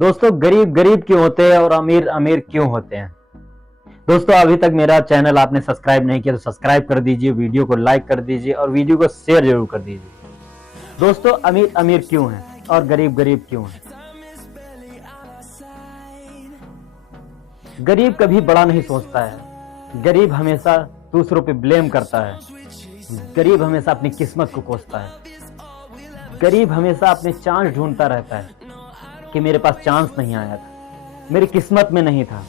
दोस्तों, गरीब गरीब क्यों होते हैं और अमीर अमीर क्यों होते हैं? दोस्तों, अभी तक मेरा चैनल आपने सब्सक्राइब नहीं किया तो सब्सक्राइब कर दीजिए, वीडियो को लाइक कर दीजिए और वीडियो को शेयर जरूर कर दीजिए। दोस्तों, अमीर अमीर क्यों है और गरीब गरीब क्यों है? गरीब कभी बड़ा नहीं सोचता है। गरीब हमेशा दूसरों पे ब्लेम करता है। गरीब हमेशा अपनी किस्मत को कोसता है। गरीब हमेशा अपने चांस ढूंढता रहता है कि मेरे पास चांस नहीं आया था, मेरी किस्मत में नहीं था।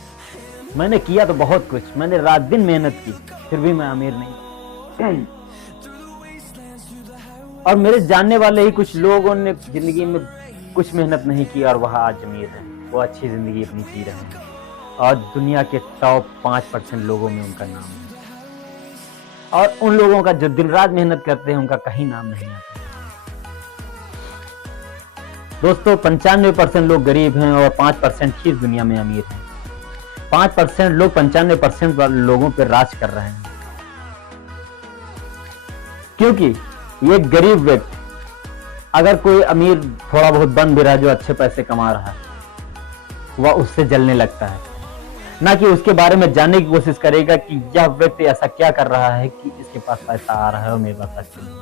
मैंने किया तो बहुत कुछ, मैंने रात दिन मेहनत की, फिर भी मैं अमीर नहीं। और मेरे जानने वाले ही कुछ लोगों ने जिंदगी में कुछ मेहनत नहीं की और वह आज अमीर हैं। वो अच्छी जिंदगी अपनी जी रहे हैं और दुनिया के टॉप 5% लोगों में उनका नाम है। और उन लोगों का जो दिन रात मेहनत करते हैं उनका कहीं नाम नहीं आता। दोस्तों, 95% लोग गरीब हैं और 5% ही इस दुनिया में अमीर हैं। 5% लोग 95% लोगों पर राज कर रहे हैं, क्योंकि ये गरीब व्यक्ति अगर कोई अमीर थोड़ा बहुत बन भी रहा है जो अच्छे पैसे कमा रहा है, वह उससे जलने लगता है, ना कि उसके बारे में जानने की कोशिश करेगा कि यह व्यक्ति ऐसा क्या कर रहा है कि इसके पास पैसा आ रहा है और मेरे पास पैसा नहीं।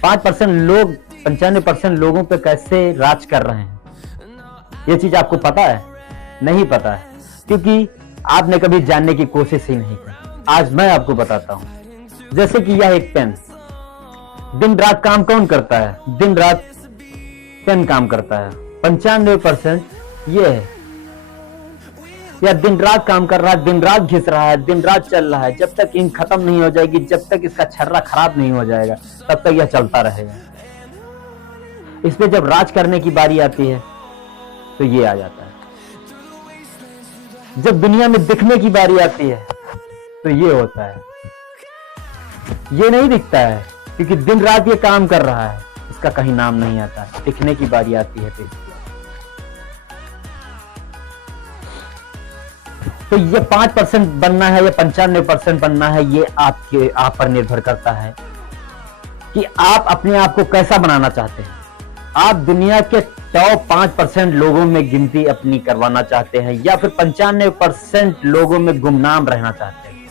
5% लोग 95% लोगों पे कैसे राज कर रहे हैं, ये चीज आपको पता है? नहीं पता है, क्योंकि आपने कभी जानने की कोशिश ही नहीं की। आज मैं आपको बताता हूं। जैसे कि यह एक पेन, दिन रात काम कौन करता है? दिन रात पेन काम करता है। 95% ये है, या दिन रात काम कर रहा है, दिन रात घिस रहा है, दिन रात चल रहा है। जब तक इंक खत्म नहीं हो जाएगी, जब तक इसका छर्रा खराब नहीं हो जाएगा, तब तक यह चलता रहेगा। इस पे जब राज करने की बारी आती है तो ये आ जाता है। जब दुनिया में दिखने की बारी आती है तो ये होता है। ये नहीं दिखता है क्योंकि दिन रात ये काम कर रहा है, इसका कहीं नाम नहीं आता। दिखने की बारी आती है तो ये 5% बनना है या 95% बनना है, ये आप पर निर्भर करता है कि आप अपने आप को कैसा बनाना चाहते हैं। आप दुनिया के टॉप 5% लोगों में गिनती अपनी करवाना चाहते हैं या फिर 95% लोगों में गुमनाम रहना चाहते हैं।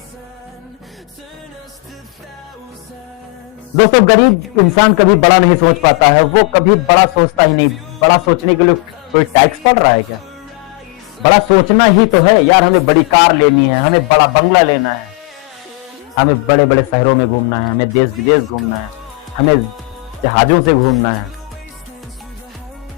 दोस्तों, गरीब इंसान कभी बड़ा नहीं सोच पाता है। वो कभी बड़ा सोचता ही नहीं। बड़ा सोचने के लिए कोई टैक्स पड़ रहा है क्या? बड़ा सोचना ही तो है यार। हमें बड़ी कार लेनी है, हमें बड़ा बंगला लेना है, हमें बड़े बड़े शहरों में घूमना है, हमें देश विदेश घूमना है, हमें जहाजों से घूमना है।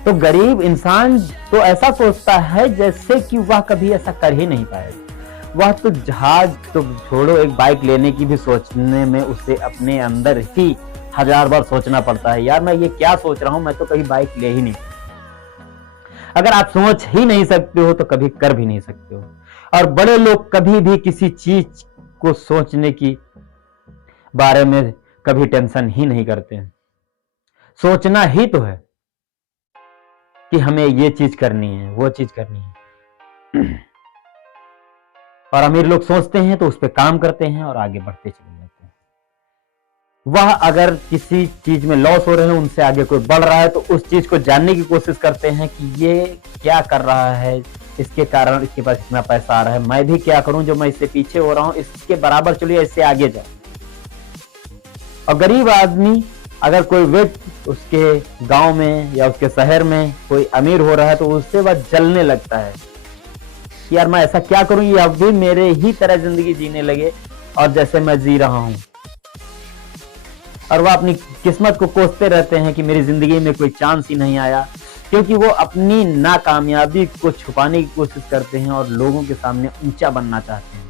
तो गरीब इंसान तो ऐसा सोचता है जैसे कि वह कभी ऐसा कर ही नहीं पाएगा। वह तो जहाज तो छोड़ो, एक बाइक लेने की भी सोचने में उसे अपने अंदर ही 1000 बार सोचना पड़ता है। यार, मैं ये क्या सोच रहा हूं, मैं तो कभी बाइक ले ही नहीं। अगर आप सोच ही नहीं सकते हो तो कभी कर भी नहीं सकते हो। और बड़े लोग कभी भी किसी चीज को सोचने की बारे में कभी टेंशन ही नहीं करते हैं। सोचना ही तो है कि हमें ये चीज करनी है, वो चीज करनी है। और अमीर लोग सोचते हैं तो उस पर काम करते हैं और आगे बढ़ते चले जाते हैं। वह अगर किसी चीज में लॉस हो रहे हैं, उनसे आगे कोई बढ़ रहा है, तो उस चीज को जानने की कोशिश करते हैं कि ये क्या कर रहा है, इसके कारण इसके पास इतना पैसा आ रहा है, मैं भी क्या करूं जो मैं इससे पीछे हो रहा हूं, इसके बराबर चलिए, इससे आगे जाए। और गरीब आदमी, अगर कोई व्यक्ति उसके गांव में या उसके शहर में कोई अमीर हो रहा है तो उससे वह जलने लगता है कि यार, मैं ऐसा क्या करूं ये अब भी मेरे ही तरह जिंदगी जीने लगे और जैसे मैं जी रहा हूं। और वह अपनी किस्मत को कोसते रहते हैं कि मेरी जिंदगी में कोई चांस ही नहीं आया, क्योंकि वो अपनी नाकामयाबी को छुपाने की कोशिश करते हैं और लोगों के सामने ऊंचा बनना चाहते हैं।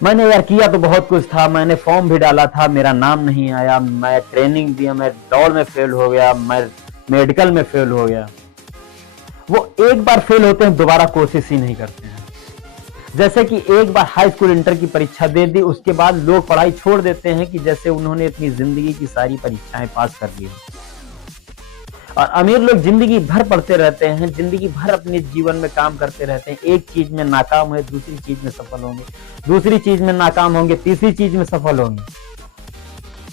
मैंने यार किया तो बहुत कुछ था, मैंने फॉर्म भी डाला था, मेरा नाम नहीं आया, मैं ट्रेनिंग दिया, मैं दौड़ में फेल हो गया, मैं मेडिकल में फेल हो गया। वो एक बार फेल होते हैं, दोबारा कोशिश ही नहीं करते हैं। जैसे कि एक बार हाई स्कूल इंटर की परीक्षा दे दी, उसके बाद लोग पढ़ाई छोड़ देते हैं कि जैसे उन्होंने अपनी जिंदगी की सारी परीक्षाएं पास कर ली। और अमीर लोग जिंदगी भर पढ़ते रहते हैं, जिंदगी भर अपने जीवन में काम करते रहते हैं। एक चीज में नाकाम हुए, दूसरी चीज में सफल होंगे, दूसरी चीज में नाकाम होंगे, तीसरी चीज में सफल होंगे।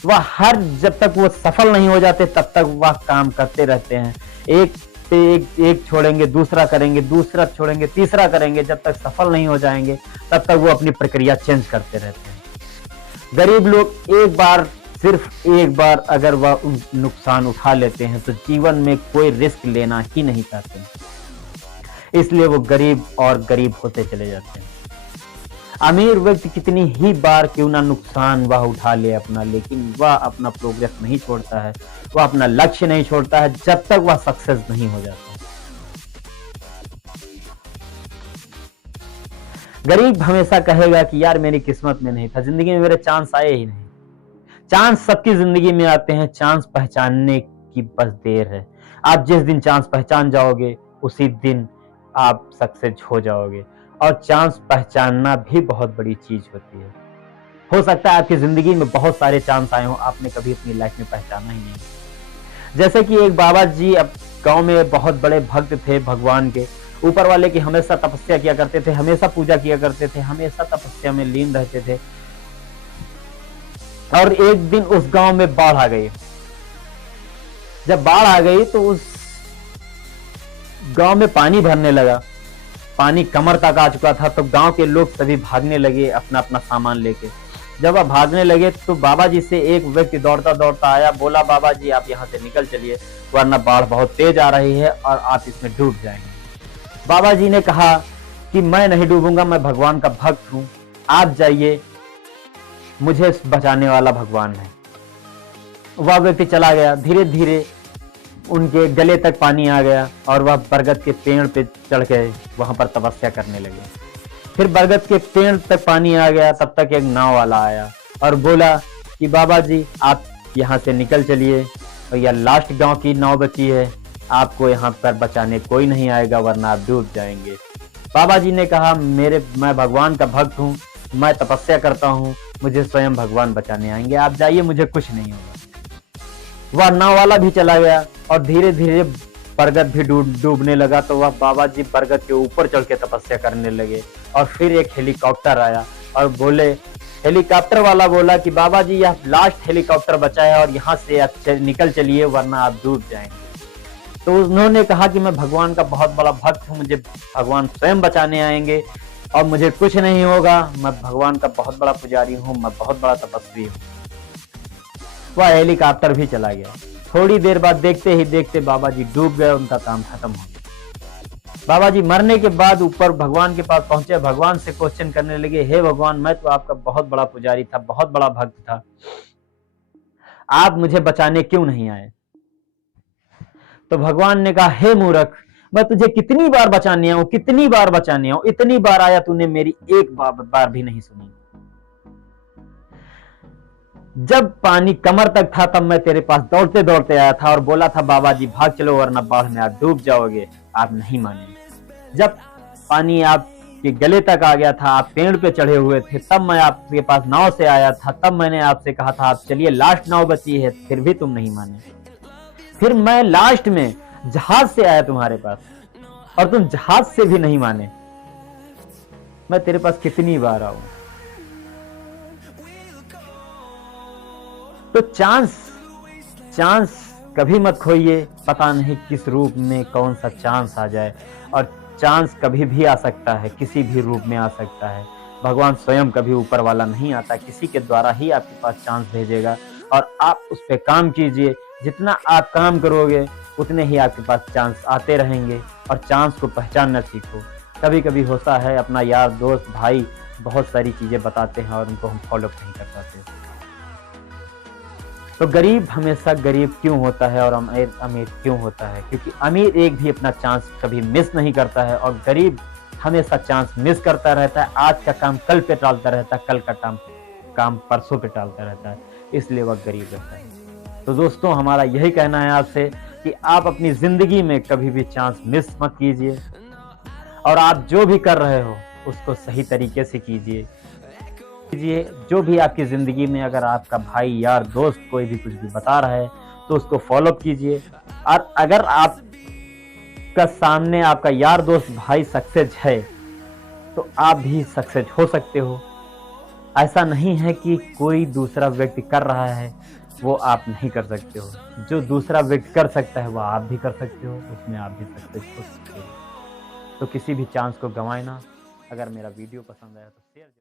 वह जब तक वो सफल नहीं हो जाते तब तक वह काम करते रहते हैं। एक पे एक छोड़ेंगे, दूसरा करेंगे, दूसरा छोड़ेंगे, तीसरा करेंगे, जब तक सफल नहीं हो जाएंगे तब तक वो अपनी प्रक्रिया चेंज करते रहते हैं। गरीब लोग एक बार, सिर्फ एक बार अगर वह नुकसान उठा लेते हैं तो जीवन में कोई रिस्क लेना ही नहीं चाहते, इसलिए वो गरीब और गरीब होते चले जाते हैं। अमीर व्यक्ति कितनी ही बार क्यों ना नुकसान वह उठा ले अपना, लेकिन वह अपना प्रोग्रेस नहीं छोड़ता है, वह अपना लक्ष्य नहीं छोड़ता है जब तक वह सक्सेस नहीं हो जाता। गरीब हमेशा कहेगा कि यार मेरी किस्मत में नहीं था, जिंदगी में मेरे चांस आए ही नहीं। चांस सबकी जिंदगी में आते हैं, चांस पहचानने की बस देर है। आप जिस दिन चांस पहचान जाओगे उसी दिन आप सक्सेस हो जाओगे। और चांस पहचानना भी बहुत बड़ी चीज होती है। हो सकता है आपकी जिंदगी में बहुत सारे चांस आए हो, आपने कभी अपनी लाइफ में पहचाना ही नहीं। जैसे कि एक बाबा जी अब गांव में बहुत बड़े भक्त थे भगवान के, ऊपर वाले की हमेशा तपस्या किया करते थे, हमेशा पूजा किया करते थे, हमेशा तपस्या में लीन रहते थे। और एक दिन उस गांव में बाढ़ आ गई। जब बाढ़ आ गई तो उस गांव में पानी भरने लगा, पानी कमर तक आ चुका था। तो गांव के लोग सभी भागने लगे अपना अपना सामान लेके। जब वह भागने लगे तो बाबा जी से एक व्यक्ति दौड़ता दौड़ता आया, बोला बाबा जी आप यहाँ से निकल चलिए, वरना बाढ़ बहुत तेज आ रही है और आप इसमें डूब जाएंगे। बाबा जी ने कहा कि मैं नहीं डूबूंगा, मैं भगवान का भक्त हूं, आप जाइए, मुझे बचाने वाला भगवान है। वह व्यक्ति चला गया। धीरे धीरे उनके गले तक पानी आ गया और वह बरगद के पेड़ पे चढ़ के वहां पर तपस्या करने लगे। फिर बरगद के पेड़ तक पानी आ गया, तब तक एक नाव वाला आया और बोला कि बाबा जी आप यहाँ से निकल चलिए, और यह लास्ट गांव की नाव बची है, आपको यहाँ पर बचाने कोई नहीं आएगा वरना आप डूब जाएंगे। बाबा जी ने कहा मैं भगवान का भक्त हूँ, मैं तपस्या करता हूँ, मुझे स्वयं भगवान बचाने आएंगे, आप जाइए, मुझे कुछ नहीं होगा। वह नाव वाला भी चला गया और धीरे धीरे बरगद भी डूबने लगा। तो वह बाबा जी बरगद के ऊपर चढ़ के तपस्या करने लगे। और फिर एक हेलीकॉप्टर आया और बोले, हेलीकॉप्टर वाला बोला कि बाबा जी यह लास्ट हेलीकॉप्टर बचा है और यहाँ से आप निकल चलिए वरना आप डूब जाएंगे। तो उन्होंने कहा कि मैं भगवान का बहुत बड़ा भक्त हूँ, मुझे भगवान स्वयं बचाने आएंगे और मुझे कुछ नहीं होगा, मैं भगवान का बहुत बड़ा पुजारी हूँ, मैं बहुत बड़ा तपस्वी हूँ। वह हेलीकॉप्टर भी चला गया। थोड़ी देर बाद देखते ही देखते बाबा जी डूब गए, उनका काम खत्म हो गया। बाबा जी मरने के बाद ऊपर भगवान के पास पहुंचे, भगवान से क्वेश्चन करने लगे, हे भगवान मैं तो आपका बहुत बड़ा पुजारी था, बहुत बड़ा भक्त था, आप मुझे बचाने क्यों नहीं आए? तो भगवान ने कहा, हे मूर्ख, मैं तुझे कितनी बार बचाने आऊं, कितनी बार बचाने आऊं, इतनी बार आया तूने मेरी एक बार भी नहीं सुनी। जब पानी कमर तक था तब मैं तेरे पास दौड़ते दौड़ते आया था और बोला था बाबा जी भाग चलो वरना बाढ़ में आप डूब जाओगे, आप नहीं माने। जब पानी आपके गले तक आ गया था, आप पेड़ पे चढ़े हुए थे, तब मैं आपके पास नाव से आया था, तब मैंने आपसे कहा था आप चलिए लास्ट नाव बची है, फिर भी तुम नहीं माने। फिर मैं लास्ट में जहाज से आया तुम्हारे पास और तुम जहाज से भी नहीं माने। मैं तेरे पास कितनी बार आऊं? तो चांस कभी मत खोइए, पता नहीं किस रूप में कौन सा चांस आ जाए। और चांस कभी भी आ सकता है, किसी भी रूप में आ सकता है। भगवान स्वयं कभी ऊपर वाला नहीं आता, किसी के द्वारा ही आपके पास चांस भेजेगा और आप उस पर काम कीजिए। जितना आप काम करोगे उतने ही आपके पास चांस आते रहेंगे। और चांस को पहचानना सीखो। कभी कभी होता है अपना यार दोस्त भाई बहुत सारी चीजें बताते हैं और उनको हम फॉलो नहीं कर पाते। तो गरीब हमेशा गरीब क्यों होता है और अमीर अमीर क्यों होता है? क्योंकि अमीर एक भी अपना चांस कभी मिस नहीं करता है और गरीब हमेशा चांस मिस करता रहता है। आज का काम कल पे टालता रहता है, कल का काम परसों पे टालता रहता है, इसलिए वह गरीब रहता है। तो दोस्तों हमारा यही कहना है आपसे कि आप अपनी जिंदगी में कभी भी चांस मिस मत कीजिए और आप जो भी कर रहे हो उसको सही तरीके से कीजिए। जो भी आपकी जिंदगी में अगर आपका भाई यार दोस्त कोई भी कुछ भी बता रहा है तो उसको फॉलो कीजिए। और अगर आप का सामने आपका यार दोस्त भाई सक्सेस है तो आप भी सक्सेस हो सकते हो। ऐसा नहीं है कि कोई दूसरा व्यक्ति कर रहा है वो आप नहीं कर सकते हो। जो दूसरा व्यक्ति कर सकता है वो आप भी कर सकते हो, उसमें आप भी सक्सेस हो सकते हो। तो किसी भी चांस को गँवाए ना। अगर मेरा वीडियो पसंद आया तो शेयर